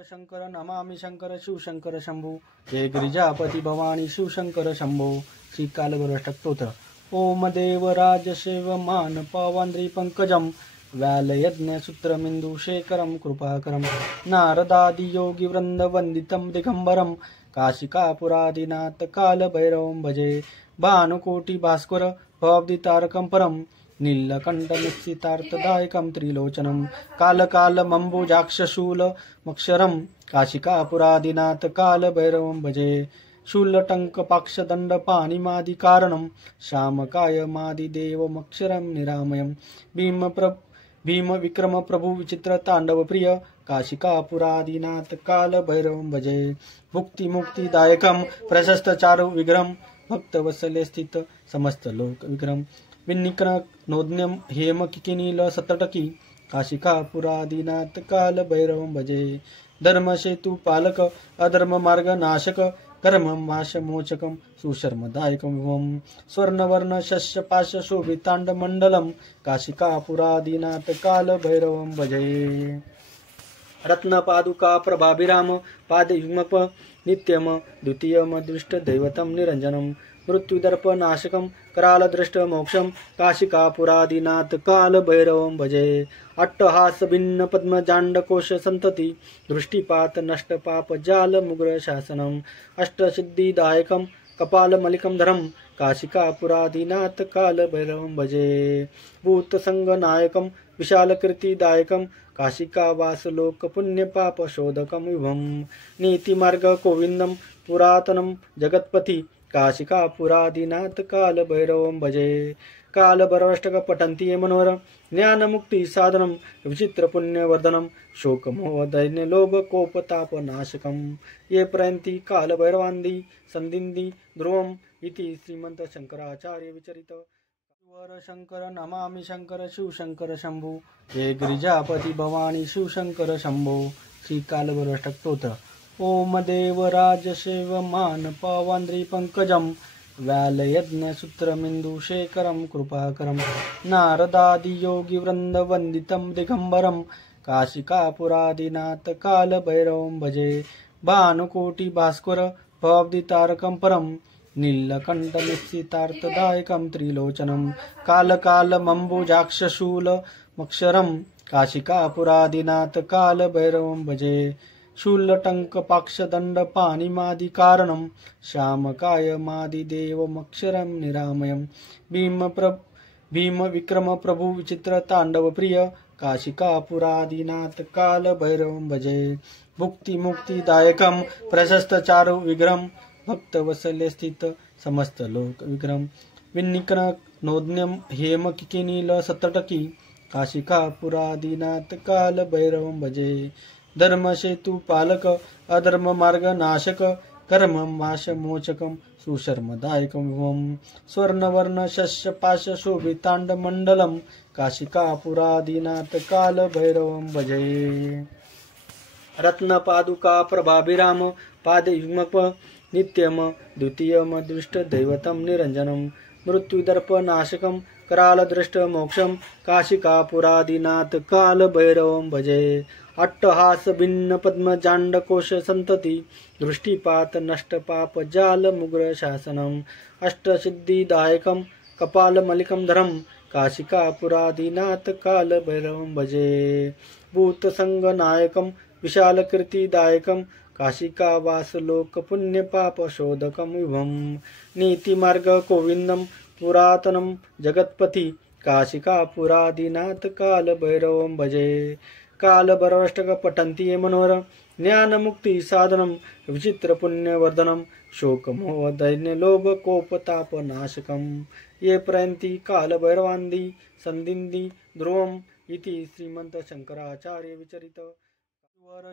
शंकर नमामि शंकर शिवशंकर शंभू जय गिरिजापती भवानी शिवशंकर शंभो श्री कालभैरव स्तोत्र। ओम देवराज शिव मान पवांद्री पंकजम व्यालयज्ञ सूत्रमिंदु शेखरम कृपाकरम नारदादि योगी वृंद वंदितम दिगंबरम काशिकापुरादिनाथ कालभैरवं भजे भानुकोटि भास्कर भवदितारकं परम नीलकंठ निश्चितार्थदायकं त्रिलोचनं कालकालमम्बुजाक्षशूलमक्षरं काशिकापुरादिनाथ कालभैरवं भजे शूलटङ्कपाक्षदण्डपाणिमादिकारणं श्यामकायमादिदेवमक्षरं निरामयं भीम विक्रम प्रभु विचित्र तांडव प्रिय काशिकापुरादिनाथ कालभैरवं भजे भुक्ति मुक्तिदायकं प्रशस्त चारु विग्रहं भक्तवत्सल्य स्थित समस्त लोक विक्रम विनिकन नोज्ञम हेम किकिनील सतटकी काशिकापुरादिनाथ कालभैरवं भजे धर्म सेतु पालक अधर्म मार्ग नाशक कर्म माश मोचकम सुशर्मदायकं विभवं स्वर्णवर्ण शस्य पाश शोभितांड मंडलम काशिकापुरादिनाथ कालभैरवं भजे रत्न पादुका प्रभाभिराम पादयुग्मप नित्यम द्वितीयम दृष्ट दैवतं निरंजनम मृत्युदर्पनाशकं करालदृष्ट मोक्षं काशिकापुरादिनाथ कालभैरवं भजे अट्टहास भिन्न पद्मजांडकोश संतति दृष्टिपात नष्ट पाप जाल मुग्र शासनम अष्टसिद्धिदायकं कपालमलिकं धरं काशिकापुरादिनाथ कालभैरवं भजे भूतसंगनायकं विशालकीर्तिदायकं काशिकावासलोक पुण्यपापशोधकं विभं नीतिमार्ग गोविन्दं पुरातनं जगत्पति काशिकापुरादिनाथ कालभैरवं भजे कालभैरवाष्टक पठन्ति ये मनोहर ज्ञानमुक्ति साधनं विचित्रपुण्यवर्धनं शोकमोह दैन्य लोभ कोपतापनाशकं ये प्रयन्ति कालभैरवान्दी संदिन्दी ध्रुवम् इति श्रीमन्त शंकराचार्य विचरित। शंकर नमामि शंकर शिवशंकर शंभू जय गिरिजापति भवानी शिवशंकर शंभो श्री कालभैरव स्तोत्र। ओम देवराज शिव मान पवांद्री पंकजम व्यालयज्ञ सूत्रमिंदु शेखरम कृपाकरम नारदादि योगी वृंद वंदितम दिगंबरम काशिकापुरादिनाथ कालभैरवं भजे भानुकोटि भास्कर भवदितारकं परम नीलकंठ निश्चितार्थदायकं त्रिलोचनं कालकालमम्बुजाक्षशूलमक्षरं काशिकापुरादिनाथ कालभैरवं भजे शूलटङ्कपाक्षदण्डपाणिमादिकारणं श्यामकायमादिदेवमक्षरं निरामयं भीम विक्रम प्रभु विचित्र तांडव प्रिय काशिकापुरादिनाथ कालभैरवं भजे भुक्ति मुक्तिदायकं प्रशस्त चारु विग्रहं भक्तवत्सल्य स्थित समस्त लोक विक्रम विनिकन नोज्ञम हेम किकिनील सतटकी काशिकापुरादिनाथ कालभैरवं भजे धर्म सेतु पालक अधर्म मार्ग नाशक कर्म माश मोचकम सुशर्मदायकं विभवं स्वर्णवर्ण शस्य पाश शोभितांड मंडलम काशिकापुरादिनाथ कालभैरवं भजे रत्न पादुका प्रभाभिराम पादयुग्मप नित्यम द्वितीयम दृष्ट दैवतं निरंजनम मृत्युदर्पनाशकं करालदृष्ट मोक्षं काशिकापुरादिनाथ कालभैरवं भजे अट्टहास भिन्न पद्मजांडकोश संतति दृष्टिपात नष्ट पाप जाल मुग्र शासनम अष्टसिद्धिदायकं कपालमलिकं धरं काशिकापुरादिनाथ कालभैरवं भजे भूतसंगनायकं विशालकीर्तिदायकं काशिकावासलोक पुण्यपापशोधकं विभं नीतिमार्ग गोविन्दं पुरातनं जगत्पति काशिकापुरादिनाथ कालभैरवं भजे कालभैरवाष्टक पठन्ति ये मनोहर ज्ञानमुक्ति साधनं विचित्रपुण्यवर्धनं शोकमोह दैन्य लोभ कोपतापनाशकं ये प्रयन्ति कालभैरवान्दी संदिन्दी ध्रुवम् इति श्रीमन्त शंकराचार्य विचरित।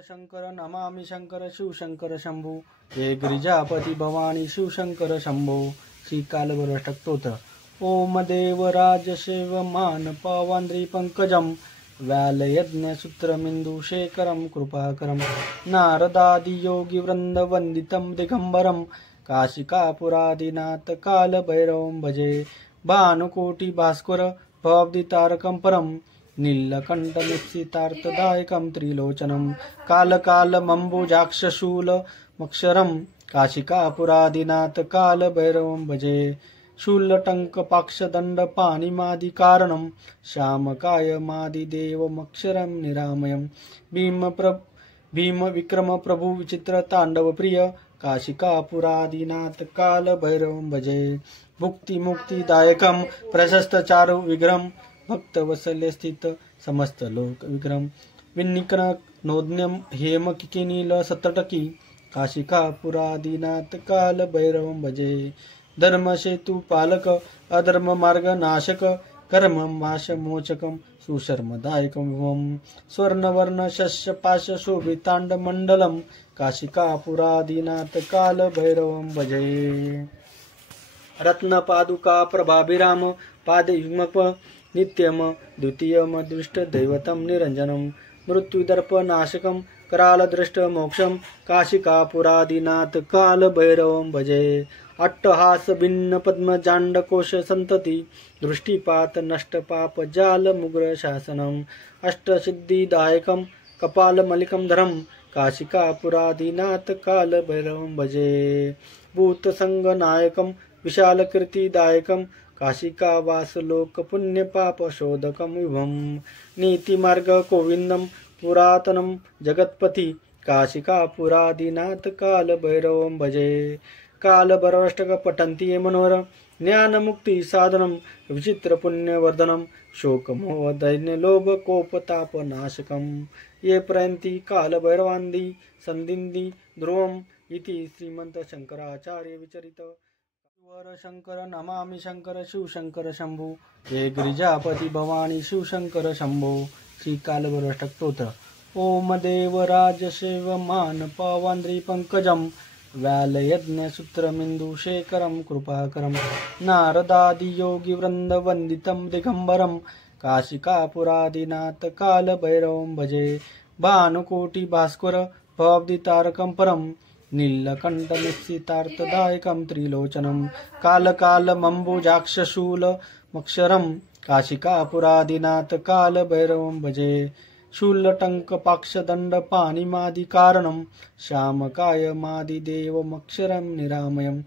शंकर नमामि शंकर शिवशंकर शंभू जय गिरिजापति भवानी शिवशंकर शंभो श्री कालभैरव स्तोत्र। ओम देवराज शिव मान पवांद्री पंकजम व्यालयज्ञ सूत्रमिंदु शेखरं कृपाकरं नारदादि योगी वृंद वंदितं दिगंबरं काशिकापुरादिनाथ कालभैरवं भजे भानुकोटि भास्कर भवदितारकं परम नीलकण्ठनिश्चितार्थदायकं त्रिलोचनं कालकालमम्बुजाक्षशूलमक्षरं काशिकापुरादिनाथ कालभैरवं भजे शूलटङ्कपाक्षदण्डपाणिमादिकारणं श्यामकायमादिदेवमक्षरं निरामयं भीमविक्रमप्रभु विचित्रताण्डवप्रिय काशिकापुरादिनाथ कालभैरवं भजे भुक्तिमुक्तिदायकं प्रशस्तचारु विग्रहं भक्तवत्सल्यस्थित समस्तलोकविग्रहं विन्निकनोज्ञं हेमकिनीलसत्तटकी काशिकापुरादिनाथ कालभैरवं भजे धर्मसेतुपालक अधर्ममार्गनाशक कर्ममाशमोचकं सुशर्मदायकं विभवं स्वर्णवर्णशस्यपाशशोभिताण्डमण्डलं काशिकापुरादिनाथ कालभैरवं भजे रत्नपादुका प्रभाभिराम पादयुग्मप नित्यम द्वितीयमदृष्टदैवतं निरञ्जनं मृत्युदर्पनाशकं करालदृष्टमोक्षं काशिकापुरादिनाथ कालभैरवं भजे अट्टहास भिन्न पद्मजाण्डकोश सन्तति दृष्टिपात नष्टपाप जालमुग्र शासनम् अष्टसिद्धिदायकं कपालमलिकं धरं काशिकापुरादिनाथ कालभैरवं भजे भूतसङ्गनायकं विशालकीर्तिदायकं काशिकावासलोकपुण्यपापशोधकं विभं नीतिमार्गगोविन्दं पुरातनं जगत्पति काशिकापुरादिनाथ कालभैरवं भजे कालभैरवाष्टक पठन्ति ये मनोहर ज्ञानमुक्तिसाधनं विचित्रपुण्यवर्धनं शोकमोहदैन्यलोभकोपतापनाशकं ये प्रयन्ति कालभैरवान्दी सन्दिन्दी ध्रुवम् इति श्रीमन्तशङ्कराचार्य विचरित शंकर नमामि शंकर शिवशंकर शंभु हे गिरिजापति भवानी शिवशंकर शंभो श्री कालभैरवाष्टक स्तोत्र ओम देवराज सेव मान पवान्द्री पंकजम व्यालयज्ञसूत्रमिन्दुशेखरं कृपाकरं नारदादि योगी वृंद वंदितं दिगंबरं काशिकापुरादिनाथ कालभैरवं भजे भानुकोटि भास्कर भवाब्दितारकं परं नीलकण्ठनिश्चितार्थदायकं त्रिलोचनं कालकालमम्बुजाक्षशूलमक्षरं काशिकापुरादिनाथ कालभैरवं भजे शूलटङ्कपाक्षदण्डपाणिमादिकारणं श्यामकायमादिदेवमक्षरं निरामयं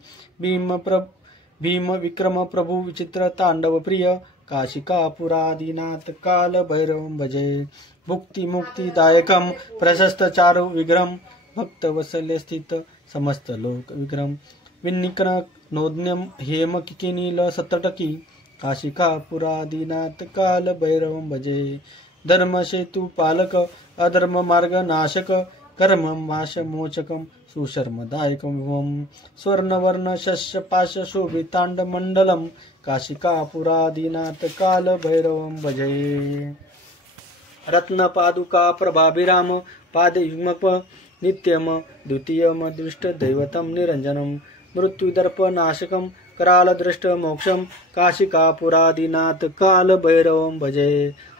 भीमविक्रमप्रभु विचित्रताण्डवप्रिय काशिकापुरादिनाथ कालभैरवं भजे भुक्तिमुक्तिदायकं प्रशस्तचारु विग्रहं भक्तवत्सल्यस्थित समस्तलोकविग्रहं विन्निकनोज्ञं हेमकिनीलसत्तटकी काशिकापुरादिनाथ कालभैरवं भजे धर्मसेतुपालक अधर्ममार्गनाशक कर्ममाशमोचकं सुशर्मदायकं विभवं स्वर्णवर्णशस्यपाशशोभिताण्डमण्डलं काशिकापुरादिनाथ कालभैरवं भजे रत्नपादुका प्रभाभिराम पादयुग्मप नित्यम द्वितीयमदृष्टदैवतं निरञ्जनं मृत्युदर्पनाशकं करालदृष्टमोक्षं काशिकापुरादिनाथ कालभैरवं भजे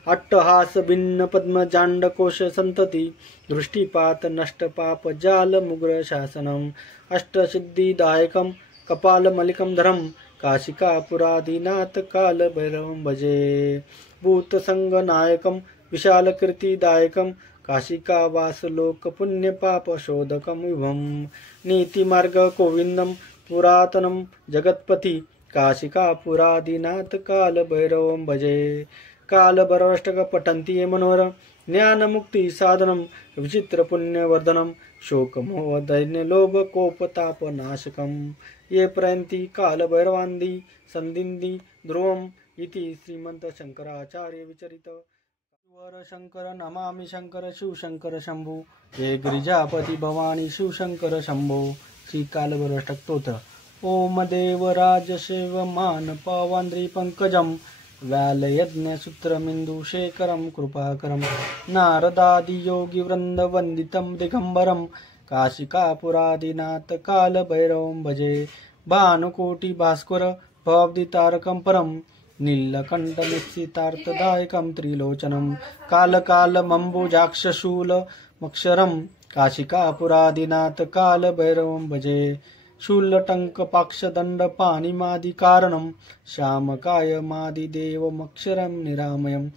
अट्टहास भिन्न पद्मजाण्डकोश सन्तति दृष्टिपात नष्टपाप जालमुग्र शासनम् अष्टसिद्धिदायकं कपालमलिकं धरं काशिकापुरादिनाथ कालभैरवं भजे भूतसङ्गनायकं विशालकीर्तिदायकं काशिकावासलोकपुण्यपापशोधकं विभं नीतिमार्गगोविन्दं पुरातनं जगत्पति काशिकापुरादिनाथ कालभैरवं भजे कालभैरवाष्टक पठन्ति ये मनोहर ज्ञानमुक्तिसाधनं विचित्रपुण्यवर्धनं शोकमोहदैन्यलोभकोपतापनाशकं ये प्रयन्ति कालभैरवान्दी सन्दिन्दी ध्रुवम् इति श्रीमन्तशङ्कराचार्य विचरित शंकर नमामि शंकर शिवशंकर शंभु हे गिरिजापति भवानी शिवशंकर शंभो श्री कालभैरवाष्टक स्तोत्र ओम देवराज सेव मान पवान्द्री पंकजम व्यालयज्ञसूत्रमिन्दुशेखरं कृपाकरं नारदादि योगी वृंद वंदितं दिगंबरं काशिकापुरादिनाथ कालभैरवं भजे भानुकोटि भास्कर भवाब्दितारकं परं नीलकण्ठनिश्चितार्थदायकं त्रिलोचनं कालकालमम्बुजाक्षशूलमक्षरं काशिकापुरादिनाथ कालभैरवं भजे शूलटङ्क पाक्षदण्ड पाणिमादिकारणं श्यामकायमादिदेवमक्षरं निरामयं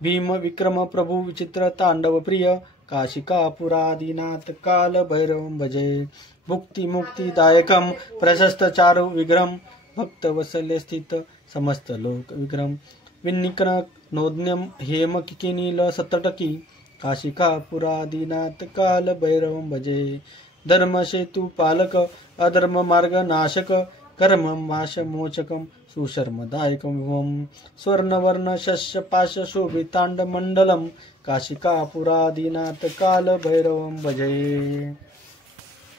भीम विक्रम प्रभु विचित्र तांडव प्रिय काशिकापुरादिनाथ काल भैरवं भजे भुक्ति मुक्तिदायकं प्रशस्त चारु विग्रहं भक्तवत्सल्य स्थित समस्त लोक विग्रहं विन्निकन नोज्ञं हेम किकिनील सतटकी काशिकापुरादिनाथ काल भैरवं भजे धर्म सेतु पालक अधर्म मार्ग नाशक कर्म माश मोचकं सुशर्मदायकं विभवं स्वर्णवर्ण शस्य पाश शोभितांड मंडलं काशिकापुरादिनाथ काल भैरवं भजे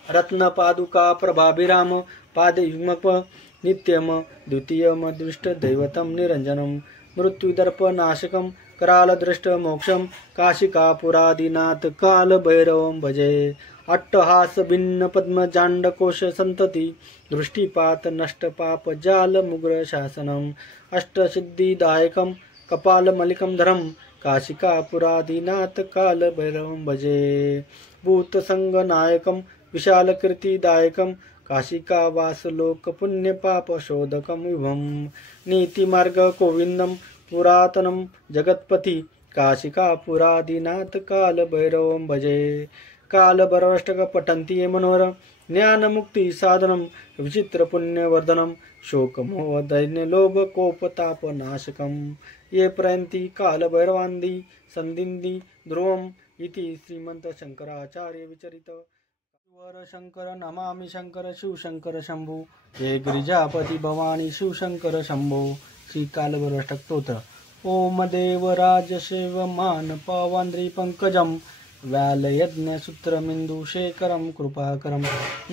रत्न पादुका प्रभाभिराम पादयुग्मप नित्यम द्वितीयम दृष्ट दैवतं निरंजनं मृत्युदर्पनाशकं कराल दृष्ट मोक्षं काशिकापुरादिनाथ काल भैरवं भजे अट्टहास भिन्न पद्म जांड कोश संतती दृष्टिपात नष्ट पाप जाल मुग्र शासनम अष्टसिद्धिदायकं कपाल मलिकं धरम काशिकापुरादिनाथ काल भैरवं भजे भूत संग नायकं विशाल कीर्तिदायकं काशिकावासलोक पुण्य पाप शोधकं विभं नीति मार्ग गोविंदं पुरातनं जगत्पति काशिकापुरादिनाथ काल भैरवं भजे काल भैरवाष्टक पठन्ति ये मनोहर ज्ञान मुक्ति साधनं विचित्र पुण्यवर्धनं शोक मोह दैन्य लोभ कोप ताप नाशकं ये प्रयन्ति काल भैरवान्दी संदिन्दी ध्रुवम् इति श्रीमंत शंकराचार्य विचरित वर शंकर नमामि शंकर शिव शंकर शंभु हे गिरिजापति भवानी शिव शंकर शंभो श्री काल भैरवाष्टक स्तोत्र ओम देवराज शिव मान पवांद्री पंकजम व्यालयज्ञसूत्रमिन्दुशेखरं कृपाकरं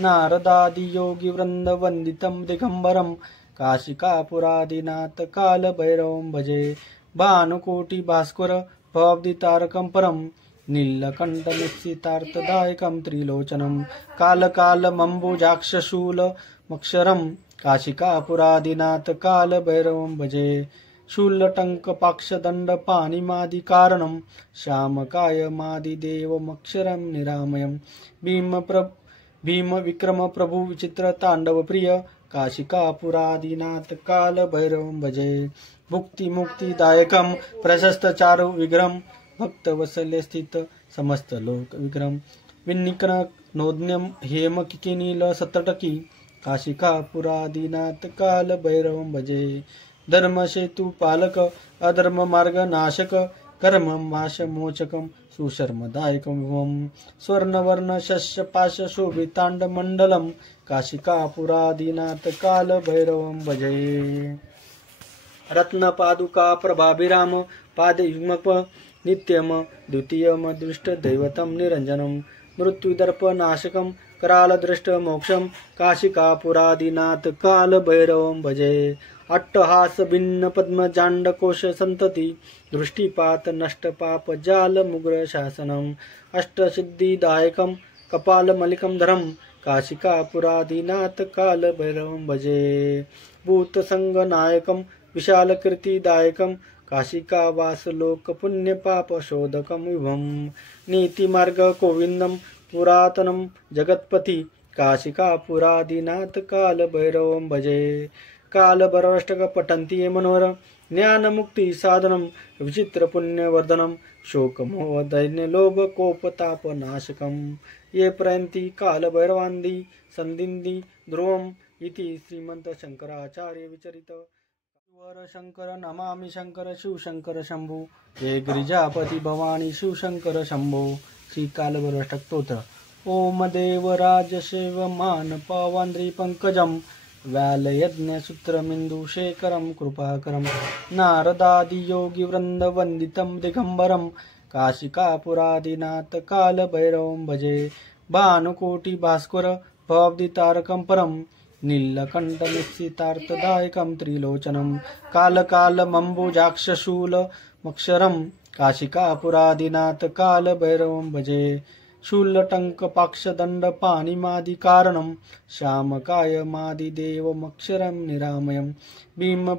नारदादियोगिवृन्दवन्दितं दिगम्बरं काशिकापुरादिनाथ कालभैरवं भजे भानुकोटिभास्कर भवाब्दितारकं परं नीलकण्ठनिश्चितार्थदायकं त्रिलोचनं कालकालमम्बुजाक्षशूलमक्षरं काशिकापुरादिनाथ कालभैरवं भजे शूलटङ्क पाक्षदण्ड पाणिमादिकारणं श्यामकायमादिदेवमक्षरं निरामयं भीम विक्रम प्रभु विचित्र तांडव प्रिय काशिकापुरादिनाथ काल भैरवं भजे भुक्ति मुक्तिदायकं प्रशस्त चारु विग्रहं भक्तवत्सल्य स्थित समस्त लोक विग्रहं विन्निकन नोज्ञं हेम किकिनील सतटकी काशिकापुरादिनाथ काल भैरवं भजे धर्म सेतु पालक अधर्म मार्ग नाशक कर्म माश मोचकं सुशर्मदायकं विभवं स्वर्णवर्ण शस्य पाश शोभितांड मंडलं काशिकापुरादिनाथ काल भैरवं भजे रत्न पादुका प्रभाभिराम पादयुग्मप नित्यम द्वितीयम दृष्ट दैवतं निरंजनं मृत्युदर्पनाशकं कराल दृष्ट मोक्षं काशिकापुरादिनाथ काल भैरवं भजे अट्टहास भिन्न पद्म जांड कोश संतती दृष्टिपात नष्ट पाप जाल मुग्र शासनम अष्टसिद्धिदायकं कपाल मलिकं धरम काशिकापुरादिनाथ काल भैरवं भजे भूत संग नायकं विशाल कीर्तिदायकं काशिकावासलोक पुण्य पाप शोधकं विभं नीति मार्ग गोविंदं पुरातनं जगत्पति काशिकापुरादिनाथ काल भैरवं भजे काल भैरवाष्टक पठन्ति ये मनोहर ज्ञान मुक्ति साधनं विचित्र पुण्यवर्धनं शोक मोह दैन्य लोभ कोप ताप नाशकं ये प्रयन्ति काल भैरवान्दी संदिन्दी ध्रुवम् इति श्रीमंत शंकराचार्य विचरित वर शंकर नमामि शंकर शिव शंकर शंभु हे गिरिजापति भवानी शिव शंकर शंभो श्री काल भैरवाष्टक स्तोत्र ओम देवराज शिव मान पवांद्री पंकजं व्यालयज्ञसूत्रमिन्दुशेखरं कृपाकरं नारदादियोगिवृन्दवन्दितं दिगम्बरं काशिकापुरादिनाथ कालभैरवं भजे भानुकोटिभास्कर भवाब्दितारकं परं नीलकण्ठनिश्चितार्थदायकं त्रिलोचनं कालकालमम्बुजाक्षशूलमक्षरं काशिकापुरादिनाथ कालभैरवं भजे शूलटङ्क पाक्षदण्ड पाणिमादिकारणं श्यामकायमादिदेवमक्षरं निरामयं भीम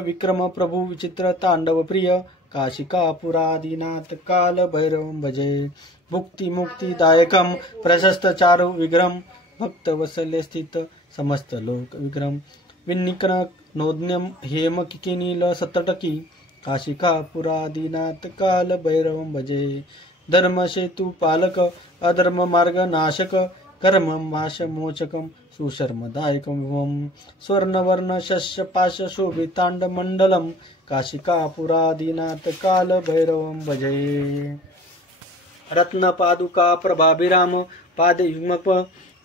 विक्रम प्रभु विचित्र तांडव प्रिय काशिकापुरादिनाथ काल भैरवं भजे भुक्तिमुक्तिदायकं प्रशस्त चारु विग्रहं भक्तवत्सल्य स्थित समस्त लोक विक्रम विन्निकन नोज्ञम हेम किकिनील सतटकी काशिकापुरादीनाथ काल भैरवं भजे धर्मसेतु पालक अधर्म मार्ग नाशक कर्म माश मोचकं सुशर्मदायकं विभवं स्वर्णवर्ण शस्य पाश शोभितांड मंडलम काशिकापुरादीनाथ काल भैरवं भजे रत्न पादुका प्रभाभिराम पादयुग्मप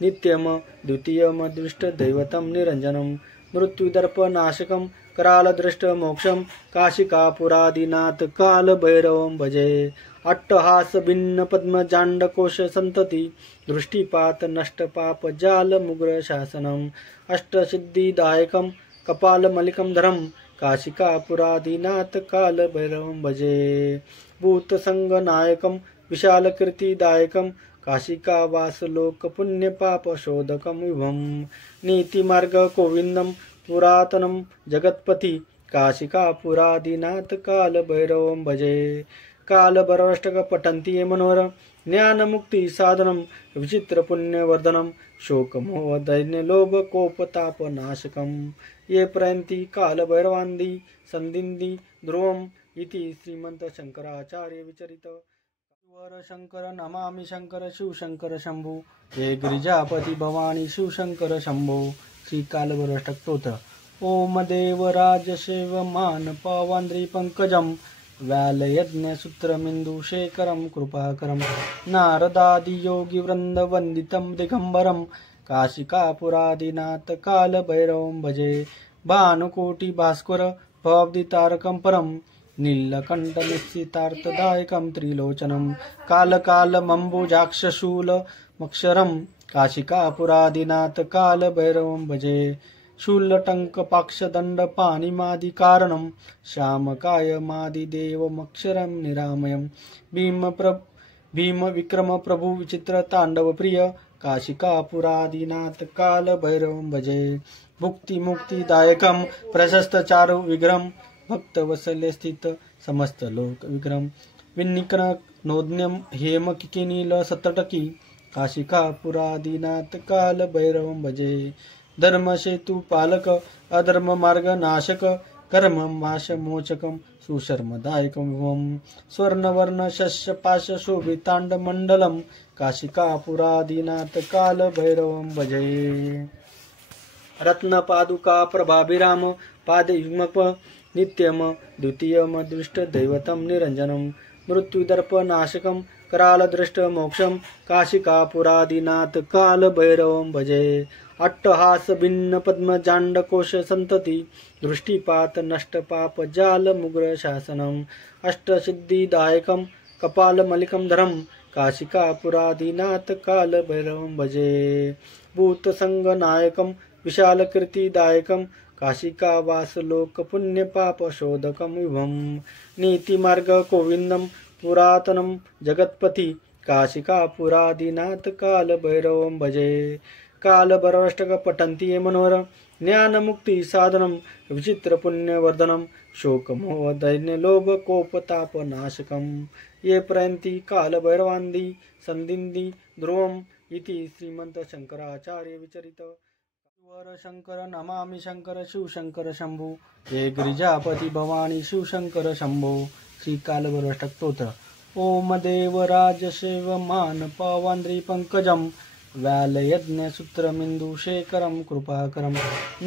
नित्यम द्वितीयम दृष्ट दैवतं निरंजनम मृत्युदर्प नाशकं कराल दृष्ट मोक्षम काशिकापुरादीनाथ काल भैरवं भजे अट्टहास भिन्न पद्म जांड कोश संतती दृष्टिपात नष्ट पाप जाल मुग्र शासनम अष्टसिद्धिदायकं कपाल मलिकं धरम काशिकापुरादीनाथ काल भैरवं भजे भूत संग नायकं विशाल कीर्तिदायकं काशिकावासलोक पुण्य पाप शोधकं विभं नीतिमार्ग गोविंदं पुरातनं जगत्पति काशिकापुरादीनाथ काल भैरवं भजे काल भैरवाष्टक पठन्ति ये मनोहर ज्ञान मुक्ति साधनं विचित्र पुण्यवर्धनं शोक मोह दैन्य लोभ कोप ताप नाशकं ये प्रयन्ति काल भैरवान्दी संदिन्दी ध्रुवम् इति श्रीमंत शंकराचार्य विचरित वर शंकर नमामि शंकर शिवशंकर शंभू हे गिरिजापति भवानी शिवशंकर शंभो श्री कालभैरवाष्टक स्तोत्र ओम देवराज सेव मान पवांद्री पंकजम व्यालयज्ञ सूत्रमिंदु शेखरम कृपाकरम नारदादि योगी वृंद वंदितम दिगंबरम काशिकापुरादीनाथ काल भैरवं भजे भानुकोटि भास्कर भवदितारकं परम नीलकंठ निश्चितार्थदायकं त्रिलोचनं कालकालमम्बुजाक्षशूलमक्षरं काशिकापुरादीनाथ काल भैरवं भजे शूलटंक पाक्षदंड पाणिमादिकारणं श्यामकायमादिदेवमक्षरं निरामयं भीम विक्रम प्रभु विचित्र तांडव प्रिय काशिकापुरादीनाथ काल भैरवं भजे भुक्तिमुक्तिदायकं प्रशस्त चारु विग्रहं भक्तवत्सल्य स्थित समस्त लोक विक्रम विन्निकन नोज्ञम हेम किकिनील सतटकी काशिकापुरादीनाथ काल भैरवं भजे धर्मसेतु पालक अधर्म मार्ग नाशक कर्म माश मोचकं सुशर्मदायकं विभवं स्वर्णवर्ण शस्य पाश शोभितांड मंडलम काशिकापुरादीनाथ काल भैरवं भजे रत्न पादुका प्रभाभिराम पादयुग्मप नित्यम द्वितीयम दृष्ट दैवतं निरंजनम मृत्युदर्प नाशकं कराल दृष्ट मोक्षम काशिकापुरादीनाथ काल भैरवं भजे अट्टहास भिन्न पद्म जांड कोश संतति दृष्टिपात नष्ट पाप जाल मुग्र शासनम अष्टसिद्धिदायकं कपाल मलिकं धरम काशिकापुरादीनाथ काल भैरवं भजे भूत संग नायकं विशाल कीर्तिदायकं काशिकावासलोक पुण्य पाप शोधकं विभं नीतिमार्ग गोविंदं पुरातनं जगत्पति काशिकापुरादीनाथ काल भैरवं भजे काल भैरवाष्टक पठन्ति ये मनोहर ज्ञान मुक्ति साधनं विचित्र पुण्यवर्धनं शोक मोह दैन्य लोभ कोप ताप नाशकं ये प्रयन्ति काल भैरवान्दी संदिन्दी ध्रुवम् इति श्रीमंत शंकराचार्य विचरित वर शंकर नमामि शंकर शिवशंकर शंभू हे गिरिजापति भवानी शिवशंकर शंभो श्री कालभैरवाष्टक स्तोत्र ओम देवराज सेव मान पवांद्री पंकजम व्यालयज्ञ सूत्रमिंदु शेखरं कृपाकरं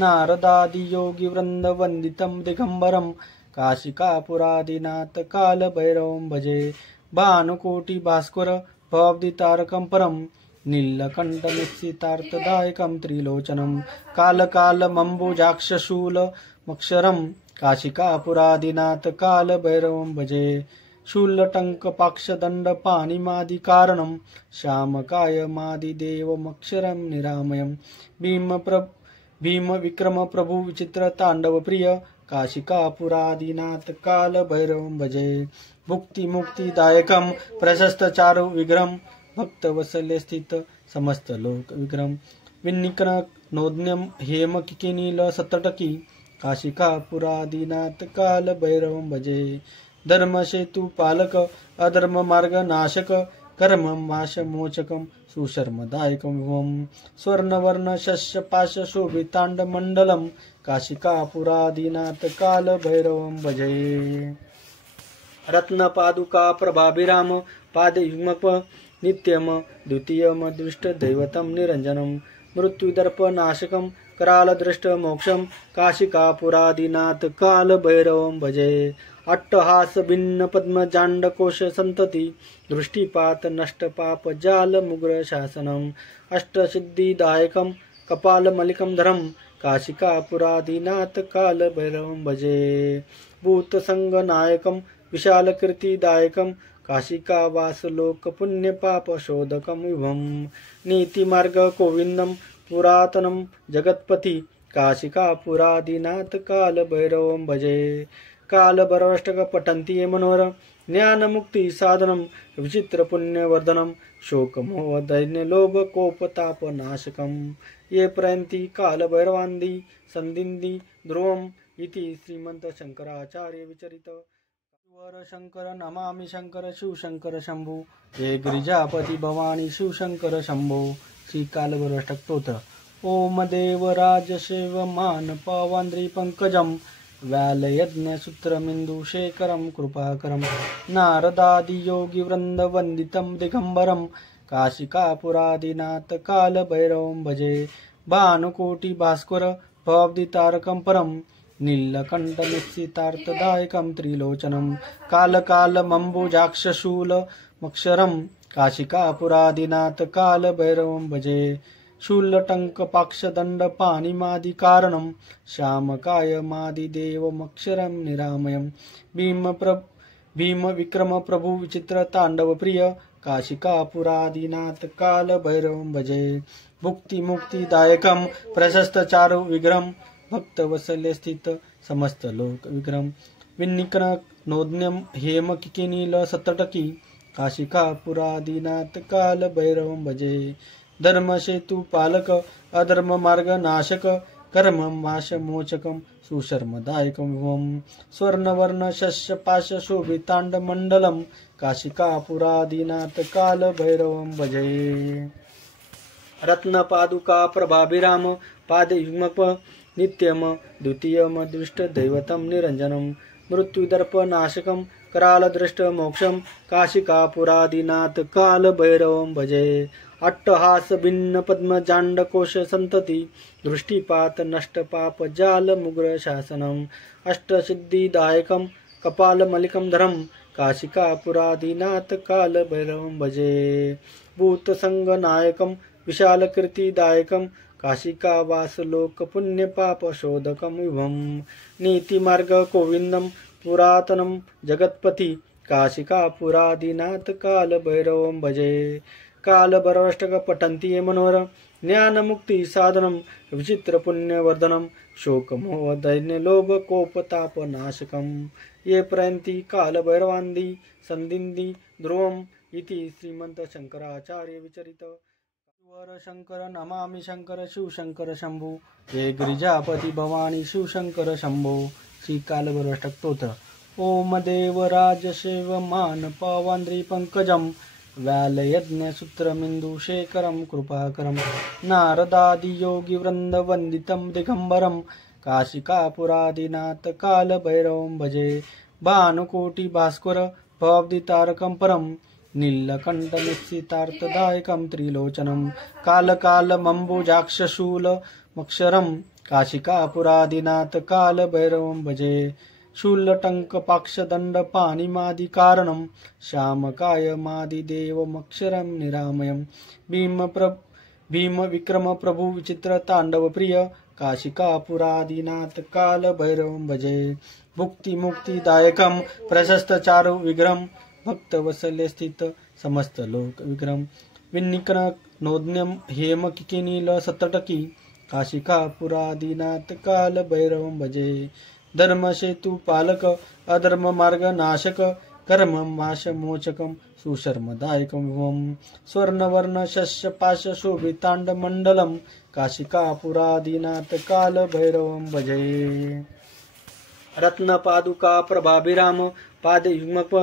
नारदादि योगी वृंद वंदितं दिगंबरं काशिकापुरादीनाथ काल भैरवं भजे भानुकोटि भास्कर भवदितारकं परम नीलकंठ निश्चितार्थदायकं त्रिलोचनं कालकालमम्बुजाक्षशूलमक्षरं काशिकापुरादीनाथ काल भैरवं भजे शूलटंक पाक्षदंड पाणिमादिकारणं श्यामकायमादिदेवमक्षरं निरामयं भीम विक्रम प्रभु विचित्र तांडव प्रिय काशिकापुरादीनाथ काल भैरवं भजे भुक्तिमुक्तिदायकं प्रशस्त चारु विग्रहं भक्तवत्सल्य स्थित समस्त लोक विक्रम विन्निकन नोज्ञम हेम किकिनील सतटकी काशिकापुरादीनाथ काल भैरवं भजे धर्मसेतु पालक अधर्म मार्ग नाशक कर्मं वाशमोचकं सुशर्मदायकं विभवं स्वर्णवर्णशस्यपाशशोभिताण्डमण्डलं काशिकापुरादिनाथ कालभैरवं भजे। रत्नपादुका प्रभाभिराम पादयुग्मप नित्यम द्वितीयम दृष्टदैवतं निरञ्जनं मृत्युदर्पनाशकं करालदृष्टमोक्षं काशिकापुरादिनाथ कालभैरवं भजे। अट्टहास भिन्न पद्मजाण्डकोश संतति दृष्टिपात नष्टपाप जाल मुग्र शासनम् अष्टसिद्धिदायकं कपालमलिकं धरं काशिकापुरादिनाथ कालभैरवं भजे। भूतसंगनायकं विशालकीर्तिदायकं काशिकावासलोकपुण्यपापशोधकं विभं नीतिमार्ग गोविन्दं पुरातनं जगत्पति काशिकापुरादिनाथ कालभैरवं भजे। कालभैरवाष्टक पठन्ति ये मनोहर ज्ञानमुक्ति साधनं विचित्रपुण्यवर्धनं शोकमोह दैन्य लोभ कोपतापनाशकं ये प्रयन्ति कालभैरवान्दी सन्दिन्दी ध्रुवम् इति श्रीमन्त शंकराचार्य विचरित। वर शंकर नमामि शंकर शिवशंकर शंभु हे गिरिजापति भवानी शिवशंकर शंभो। श्री कालभैरवाष्टक स्तोत्र। ओम देवराज सेव मान पवान्द्री पंकजं व्यालयज्ञसूत्रमिन्दुशेखरं कृपाकरं नारदादियोगिवृन्दवन्दितं दिगम्बरं काशिकापुरादिनाथ कालभैरवं भजे। भानुकोटिभास्कर भवाब्दितारकं परं नीलकण्ठनिश्चितार्थदायकं त्रिलोचनं कालकालमम्बुजाक्षशूलमक्षरं काशिकापुरादिनाथ कालभैरवं भजे। शूलटङ्कपाक्षदण्डपाणिमादिकारणं श्यामकायमादिदेवमक्षरं निरामयं भीमविक्रमप्रभु विचित्रताण्डवप्रिय काशिकापुरादिनाथ कालभैरवं भजे। भुक्तिमुक्तिदायकं प्रशस्तचारु विग्रहं भक्तवत्सल्यस्थित समस्तलोकविग्रहं विन्निकनोद्यं हेमकिनीलसत्तटकी काशिकापुरादिनाथ कालभैरवं भजे। धर्मसेतु पालक अधर्म मार्ग नाशक कर्मं वाशमोचकं सुशर्मदायकं विभवं स्वर्णवर्ण शस्यपाश शोभिताण्डमण्डलं काशिकापुरादिनाथ कालभैरवं भजे। रत्नपादुका प्रभाभिराम पादयुग्मप नित्यम द्वितीयम दृष्टदैवतं निरञ्जनं मृत्युदर्पनाशकं करालदृष्टमोक्षं काशिकापुरादिनाथ कालभैरवं भजे। अट्टहास भिन्न पद्मजाण्डकोश संतति दृष्टिपात नष्टपाप जाल मुग्र शासनम् अष्टसिद्धिदायकं कपालमलिकं धरं काशिकापुरादिनाथ कालभैरवं भजे। भूतसंगनायकं विशालकीर्तिदायकं काशिकावासलोकपुण्यपापशोधकं विभं नीतिमार्ग गोविन्दं पुरातनं जगत्पति काशिकापुरादिनाथ कालभैरवं भजे। कालभैरवाष्टक पठन्ति ये मनोहर ज्ञानमुक्ति साधनं विचित्रपुण्यवर्धनं शोकमोह दैन्य लोभ कोपतापनाशकं ये प्रयन्ति कालभैरवान्दी सन्दिन्दी ध्रुवम् इति श्रीमन्त शंकराचार्य विचरित। वर शंकर नमामि शंकर शिवशंकर शंभु हे गिरिजापति भवानी शिवशंकर शंभो। श्री कालभैरवाष्टक स्तोत्र। ओम देवराज सेव मान पवान्द्री पंकजं व्यालयज्ञसूत्रमिन्दुशेखरं कृपाकरं नारदादियोगिवृन्दवन्दितं दिगम्बरं काशिकापुरादिनाथ कालभैरवं भजे। भानुकोटिभास्कर भवाब्दितारकं परं नीलकण्ठनिश्चितार्थदायकं त्रिलोचनं कालकालमम्बुजाक्षशूलमक्षरं काशिकापुरादिनाथ कालभैरवं भजे। शूलटङ्कपाक्षदण्डपाणिमादिकारणं श्यामकायमादिदेवमक्षरं निरामयं भीमविक्रमप्रभु विचित्रताण्डवप्रिय काशिकापुरादिनाथ कालभैरवं भजे। भुक्तिमुक्तिदायकं प्रशस्तचारु विग्रहं भक्तवत्सल्यस्थित समस्तलोकविग्रहं विन्निकनोद्यं हेमकिनीलसत्तटकी काशिकापुरादिनाथ कालभैरवं भजे। धर्मसेतु पालक अधर्म मार्ग नाशक कर्मं वाशमोचकं सुशर्मदायकं विभवं स्वर्णवर्ण शस्यपाश शोभिताण्डमण्डलं काशिकापुरादिनाथ कालभैरवं भजे। रत्नपादुका प्रभाभिराम पादयुग्मप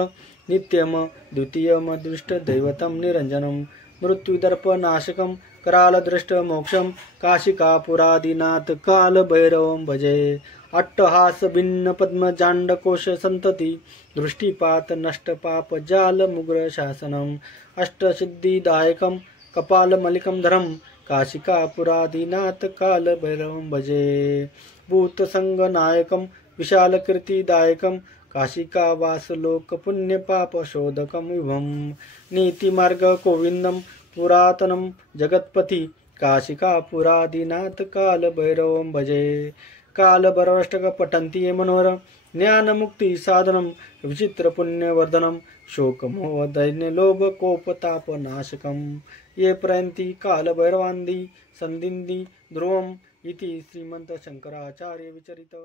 नित्यम द्वितीयम दृष्ट दैवतम निरंजनम मृत्युदर्पनाशकम करालदृष्ट मोक्षम काशिकापुरादिनाथ कालभैरवं भजे अट्टहास भिन्न पद्म जांडकोश संतती दृष्टिपात नष्ट पाप जाल मुग्र शासनम अष्टसिद्धिदायकम कपालमलिकं धरम काशिकापुरादिनाथ कालभैरवं भजे भूतसंगनायकं विशालकीर्तिदायकं काशिकावासलोक पुण्यपापशोधकं विभं नीतिमार्ग गोविन्दं पुरातनं जगत्पति काशिकापुरादिनाथ कालभैरवं भजे कालभैरवाष्टक पठन्ति ये मनोहर ज्ञानमुक्ति साधनं विचित्रपुण्यवर्धनं शोकमोह दैन्य लोभ कोपतापनाशकं ये प्रयन्ति कालभैरवान्दी संदिन्दी ध्रुवम् इति श्रीमन्तशङ्कराचार्य विचरित